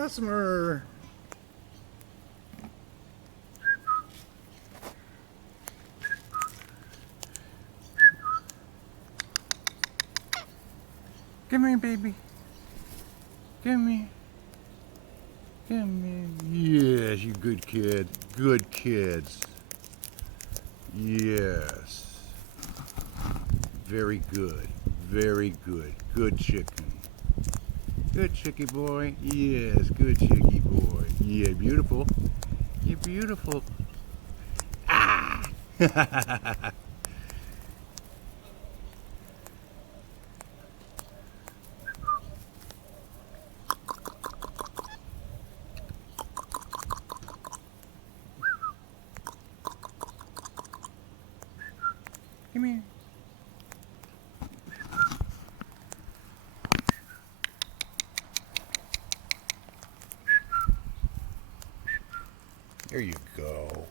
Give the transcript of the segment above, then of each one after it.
customer. Come here, baby. Come here. Come here. Yes, you good kid. Good kids. Yes. Very good. Very good. Good chicken. Good chickie boy. Yes, good chickie boy. Yeah, beautiful. You're beautiful. Ah! Come here. There you go.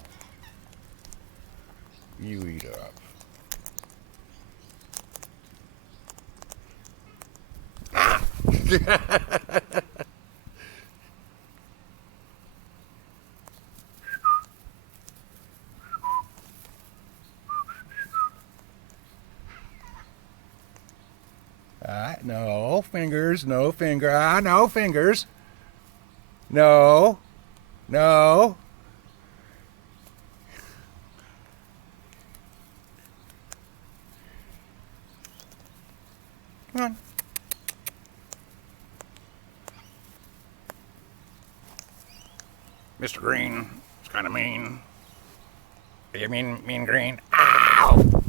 You eat up. No fingers, no finger. No fingers. No. No. Come on. Mr. Green, it's kind of mean. You mean green? Ow!